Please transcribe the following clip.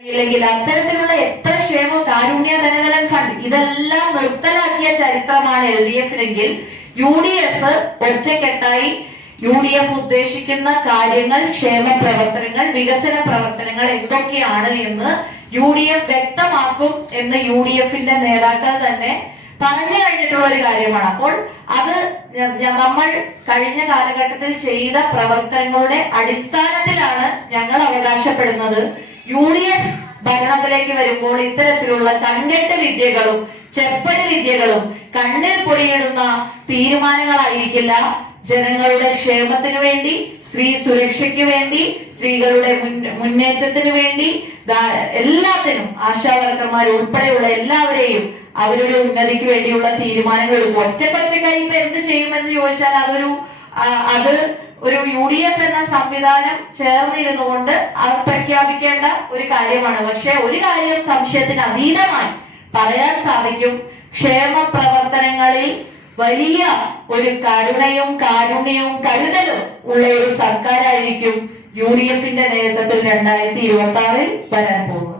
ഇല്ലെങ്കിൽ അത്തരത്തിലുള്ള എത്ര ക്ഷേമ കാരുണ്യ ധനകലൻ ഫണ്ട് ഇതെല്ലാം നിർത്തലാക്കിയ ചരിത്രമാണ് എൽ ഡി എഫിനെങ്കിൽ യു ഡി എഫ് ഒറ്റക്കെട്ടായി യു ഡി എഫ് ഉദ്ദേശിക്കുന്ന കാര്യങ്ങൾ ക്ഷേമ പ്രവർത്തനങ്ങൾ വികസന പ്രവർത്തനങ്ങൾ എന്തൊക്കെയാണ് എന്ന് യു ഡി എഫ് വ്യക്തമാക്കും എന്ന് യു ഡി എഫിന്റെ നേതാക്കൾ തന്നെ പറഞ്ഞു കഴിഞ്ഞിട്ടുള്ള ഒരു കാര്യമാണ്. അപ്പോൾ അത് നമ്മൾ കഴിഞ്ഞ കാലഘട്ടത്തിൽ ചെയ്ത പ്രവർത്തനങ്ങളുടെ അടിസ്ഥാനത്തിലാണ് ഞങ്ങൾ അവകാശപ്പെടുന്നത്. യു ഡി എഫ് ഭരണത്തിലേക്ക് വരുമ്പോൾ ഇത്തരത്തിലുള്ള കണ്ടെട്ട് വിദ്യകളും ചെപ്പടി വിദ്യകളും കണ്ണിൽ പൊടിയിടുന്ന തീരുമാനങ്ങളായിരിക്കില്ല. ജനങ്ങളുടെ ക്ഷേമത്തിന് വേണ്ടി സ്ത്രീ സുരക്ഷയ്ക്ക് വേണ്ടി സ്ത്രീകളുടെ മുന്നേറ്റത്തിന് വേണ്ടി എല്ലാത്തിനും ആശാവർക്കർമാർ ഉൾപ്പെടെയുള്ള എല്ലാവരെയും അവരുടെ ഉന്നതിക്ക് വേണ്ടിയുള്ള തീരുമാനങ്ങൾ എടുക്കും ഒറ്റക്കൊറ്റക്കായി കഴിയുമ്പോൾ എന്ത് ചെയ്യുമെന്ന് ചോദിച്ചാൽ അതൊരു അത് ഒരു യു ഡി എഫ് എന്ന സംവിധാനം ചേർന്നിരുന്നു കൊണ്ട് അവർ പ്രഖ്യാപിക്കേണ്ട ഒരു കാര്യമാണ്. പക്ഷെ ഒരു കാര്യം സംശയത്തിന് അതീതമായി പറയാൻ സാധിക്കും. ക്ഷേമ പ്രവർത്തനങ്ങളിൽ വലിയ ഒരു കരുണയും കാരുണ്യവും കരുതലും ഉള്ള ഒരു സർക്കാരായിരിക്കും യു ഡി എഫിന്റെ നേതൃത്വത്തിൽ രണ്ടായിരത്തി ഇരുപത്തി ആറിൽ വരാൻ പോകുന്നത്.